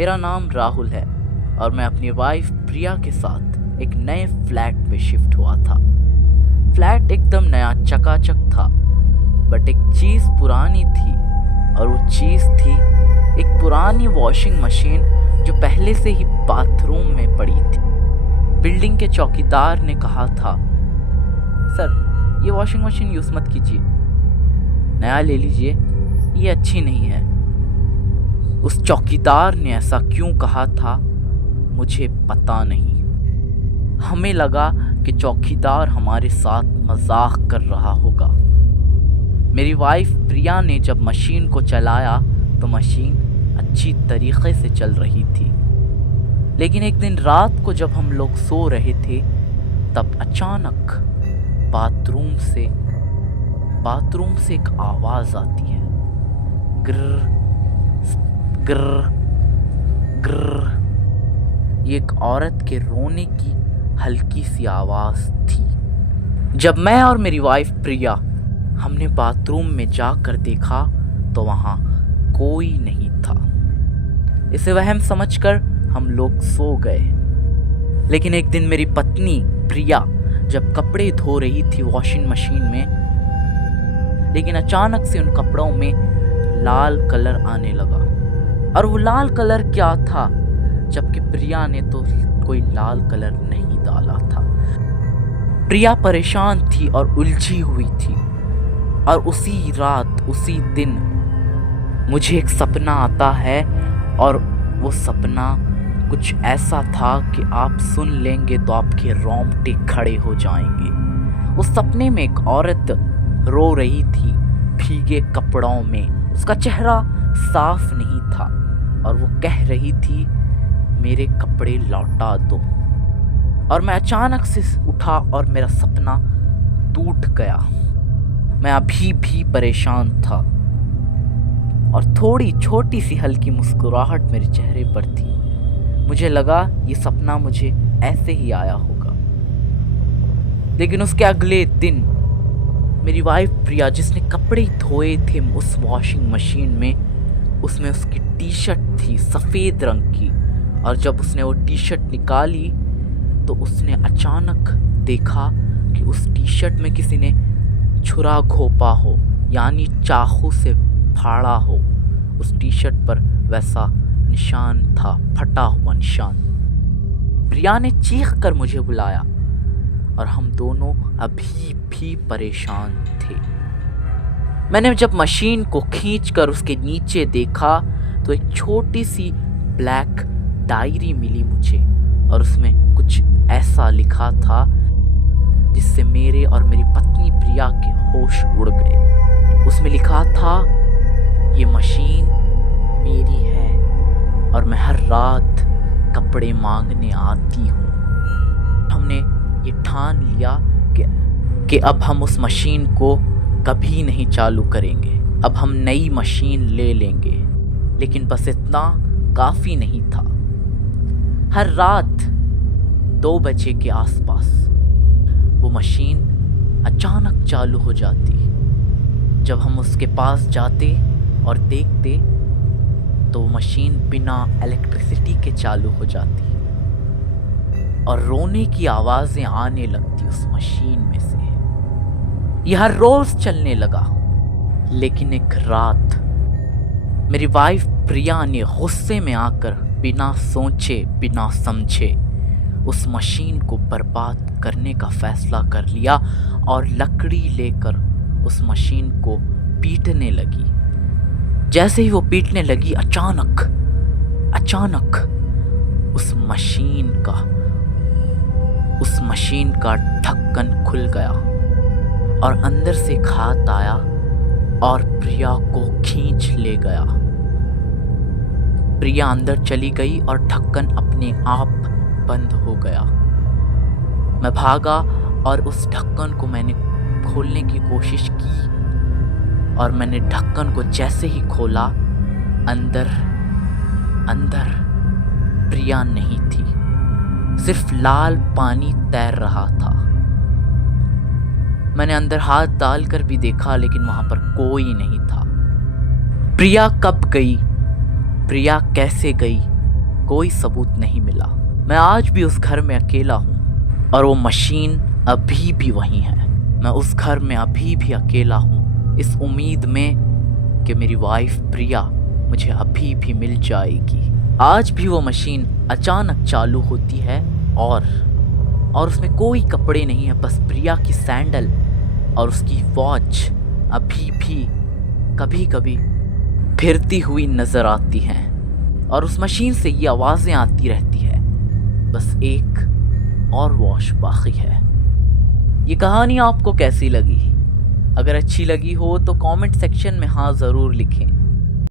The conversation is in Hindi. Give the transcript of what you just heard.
मेरा नाम राहुल है और मैं अपनी वाइफ प्रिया के साथ एक नए फ्लैट में शिफ्ट हुआ था। फ्लैट एकदम नया चकाचक था, बट एक चीज़ पुरानी थी और वो चीज़ थी एक पुरानी वॉशिंग मशीन जो पहले से ही बाथरूम में पड़ी थी। बिल्डिंग के चौकीदार ने कहा था, सर ये वॉशिंग मशीन यूज़ मत कीजिए, नया ले लीजिए, ये अच्छी नहीं है। उस चौकीदार ने ऐसा क्यों कहा था मुझे पता नहीं। हमें लगा कि चौकीदार हमारे साथ मजाक कर रहा होगा। मेरी वाइफ प्रिया ने जब मशीन को चलाया तो मशीन अच्छी तरीके से चल रही थी, लेकिन एक दिन रात को जब हम लोग सो रहे थे तब अचानक बाथरूम से एक आवाज़ आती है, ग्र ग्र ग्र। ये एक औरत के रोने की हल्की सी आवाज़ थी। जब मैं और मेरी वाइफ प्रिया हमने बाथरूम में जाकर देखा तो वहाँ कोई नहीं था। इसे वहम समझकर हम लोग सो गए। लेकिन एक दिन मेरी पत्नी प्रिया जब कपड़े धो रही थी वॉशिंग मशीन में, लेकिन अचानक से उन कपड़ों में लाल कलर आने लगा। और वो लाल कलर क्या था, जबकि प्रिया ने तो कोई लाल कलर नहीं डाला था। प्रिया परेशान थी और उलझी हुई थी। और उसी रात उसी दिन मुझे एक सपना आता है और वो सपना कुछ ऐसा था कि आप सुन लेंगे तो आपके रोंगटे खड़े हो जाएंगे। उस सपने में एक औरत रो रही थी भीगे कपड़ों में। उसका चेहरा साफ नहीं था और वो कह रही थी, मेरे कपड़े लौटा दो। और मैं अचानक से उठा और मेरा सपना टूट गया। मैं अभी भी परेशान था और थोड़ी छोटी सी हल्की मुस्कुराहट मेरे चेहरे पर थी। मुझे लगा ये सपना मुझे ऐसे ही आया होगा। लेकिन उसके अगले दिन मेरी वाइफ प्रिया, जिसने कपड़े धोए थे उस वॉशिंग मशीन में, उसमें उसकी टी शर्ट थी सफ़ेद रंग की। और जब उसने वो टी शर्ट निकाली तो उसने अचानक देखा कि उस टी शर्ट में किसी ने छुरा घोंपा हो, यानी चाकू से फाड़ा हो। उस टी शर्ट पर वैसा निशान था, फटा हुआ निशान। प्रिया ने चीख कर मुझे बुलाया और हम दोनों अभी भी परेशान थे। मैंने जब मशीन को खींचकर उसके नीचे देखा तो एक छोटी सी ब्लैक डायरी मिली मुझे और उसमें कुछ ऐसा लिखा था जिससे मेरे और मेरी पत्नी प्रिया के होश उड़ गए। उसमें लिखा था, ये मशीन मेरी है और मैं हर रात कपड़े मांगने आती हूँ। हमने ये ठान लिया कि अब हम उस मशीन को कभी नहीं चालू करेंगे। अब हम नई मशीन ले लेंगे। लेकिन बस इतना काफ़ी नहीं था। हर रात 2 बजे के आसपास वो मशीन अचानक चालू हो जाती। जब हम उसके पास जाते और देखते तो मशीन बिना इलेक्ट्रिसिटी के चालू हो जाती और रोने की आवाज़ें आने लगती उस मशीन में से। यह हर रोज चलने लगा। लेकिन एक रात मेरी वाइफ प्रिया ने गुस्से में आकर बिना सोचे बिना समझे उस मशीन को बर्बाद करने का फैसला कर लिया और लकड़ी लेकर उस मशीन को पीटने लगी। जैसे ही वो पीटने लगी, अचानक उस मशीन का ढक्कन खुल गया और अंदर से एक हाथ आया और प्रिया को खींच ले गया। प्रिया अंदर चली गई और ढक्कन अपने आप बंद हो गया। मैं भागा और उस ढक्कन को मैंने खोलने की कोशिश की और मैंने ढक्कन को जैसे ही खोला, अंदर प्रिया नहीं थी, सिर्फ लाल पानी तैर रहा था। मैंने अंदर हाथ डालकर भी देखा लेकिन वहां पर कोई नहीं था। प्रिया कब गई, प्रिया कैसे गई, कोई सबूत नहीं मिला। मैं आज भी उस घर में अकेला हूँ और वो मशीन अभी भी वहीं है। मैं उस घर में अभी भी अकेला हूँ, इस उम्मीद में कि मेरी वाइफ प्रिया मुझे अभी भी मिल जाएगी। आज भी वो मशीन अचानक चालू होती है और उसमें कोई कपड़े नहीं है, बस प्रिया की सैंडल और उसकी वॉच अभी भी कभी कभी फिरती हुई नजर आती हैं और उस मशीन से ये आवाज़ें आती रहती है, बस एक और वॉश बाकी है। ये कहानी आपको कैसी लगी? अगर अच्छी लगी हो तो कमेंट सेक्शन में हाँ ज़रूर लिखें।